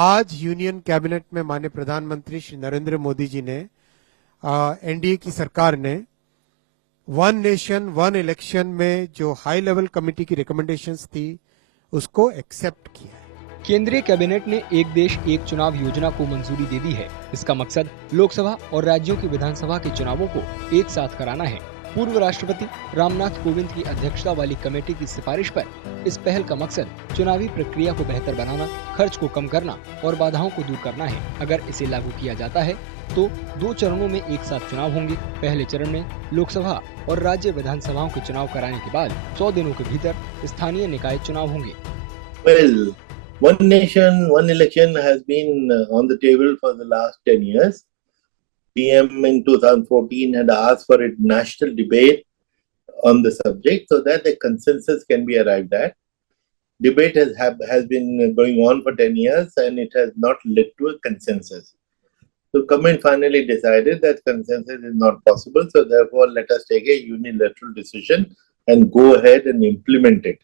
आज union cabinet में माननीय प्रधानमंत्री श्री नरेंद्र मोदी जी ने एनडीए की सरकार ने वन नेशन वन इलेक्शन में जो हाई लेवल कमेटी की रिकमेंडेशंस थी उसको एक्सेप्ट किया है। केंद्रीय कैबिनेट ने एक देश एक चुनाव योजना को मंजूरी दे दी है। इसका मकसद लोकसभा और राज्यों की विधानसभा के चुनावों को एक साथ कराना है। पूर्व राष्ट्रपति रामनाथ कोविंद की अध्यक्षता वाली कमेटी की सिफारिश पर इस पहल का मकसद चुनावी प्रक्रिया को बेहतर बनाना, खर्च को कम करना और बाधाओं को दूर करना है। अगर इसे लागू किया जाता है तो 2 चरणों में एक साथ चुनाव होंगे। पहले चरण में लोकसभा और राज्य विधानसभाओं के चुनाव कराने के बाद 100 दिनों के भीतर स्थानीय निकाय चुनाव होंगे। Well, one nation, one election has been on the table for the last 10 years. PM in 2014 had asked for a national debate on the subject so that a consensus can be arrived at. Debate has been going on for 10 years and it has not led to a consensus. So government finally decided that consensus is not possible. So therefore, let us take a unilateral decision and go ahead and implement it.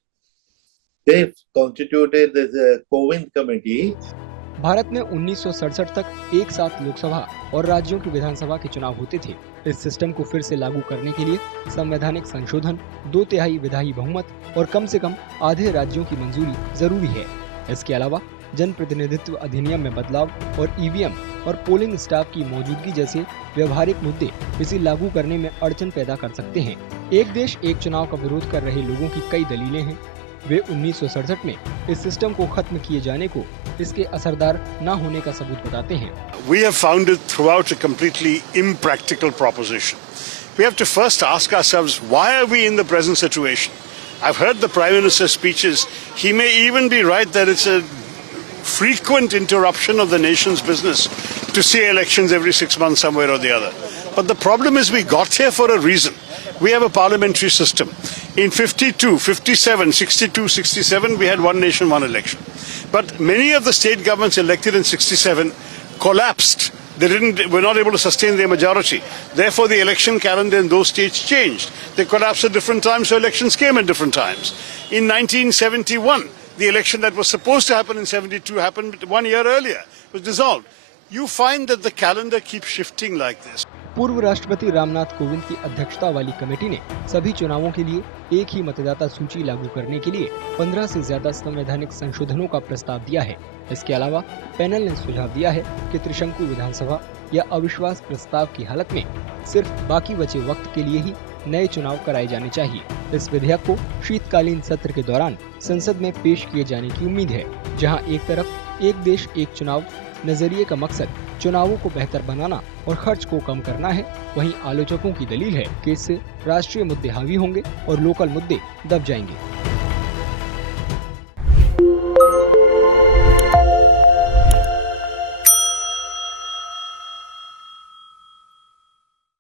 They constituted this Kovind committee. Bharat में 1967 तक एक साथ लोकसभा और राज्यों की विधानसभा के चुनाव होते थे। इस सिस्टम को फिर से लागू करने के लिए संवैधानिक संशोधन, 2/3 विधायी बहुमत और कम से कम आधे राज्यों की मंजूरी जरूरी है। इसके अलावा जन प्रतिनिधित्व अधिनियम में बदलाव और ईवीएम और पोलिंग स्टाफ की मौजूदगी जैसे व्यवहारिक मुद्दे इसे लागू करने में अड़चन पैदा कर सकते हैं। एक देश एक चुनाव का विरोध कर रहे लोगों की कई दलीलें हैं। वे 1967 में इस सिस्टम को खत्म किए जाने को इसके असरदार न होने का सबूत बताते हैं। We have found it throughout a completely impractical proposition. We have to first ask ourselves, why are we in the present situation? I've heard the Prime Minister's speeches. He may even be right that it's a frequent interruption of the nation's business to see elections every 6 months somewhere or the other. But the problem is we got here for a reason. We have a parliamentary system. In 52, 57, 62, 67, we had one nation, one election. But many of the state governments elected in 67 collapsed. They were not able to sustain their majority. Therefore, the election calendar in those states changed. They collapsed at different times, so elections came at different times. In 1971, the election that was supposed to happen in 72 happened 1 year earlier. It was dissolved. You find that the calendar keeps shifting like this. पूर्व राष्ट्रपति रामनाथ कोविंद की अध्यक्षता वाली committee ने सभी चुनावों के लिए एक ही मतदाता सूची लागू करने के लिए 15 से ज्यादा संवैधानिक संशोधनों का प्रस्ताव दिया है। इसके अलावा पैनल ने सुझाव दिया है कि त्रिशंकु विधानसभा या अविश्वास प्रस्ताव की हालत में सिर्फ बाकी बचे वक्त के लिए ही नए चुनाव कराए जाने चाहिए। इस विधेयक को शीतकालीन सत्र के दौरान संसद में पेश किए जाने की उम्मीद है, जहां एक तरफ एक देश एक चुनाव नजरिए का मकसद चुनावों को बेहतर बनाना और खर्च को कम करना है, वहीं आलोचकों की दलील है कि इससे राष्ट्रीय मुद्दे हावी होंगे और लोकल मुद्दे दब जाएंगे।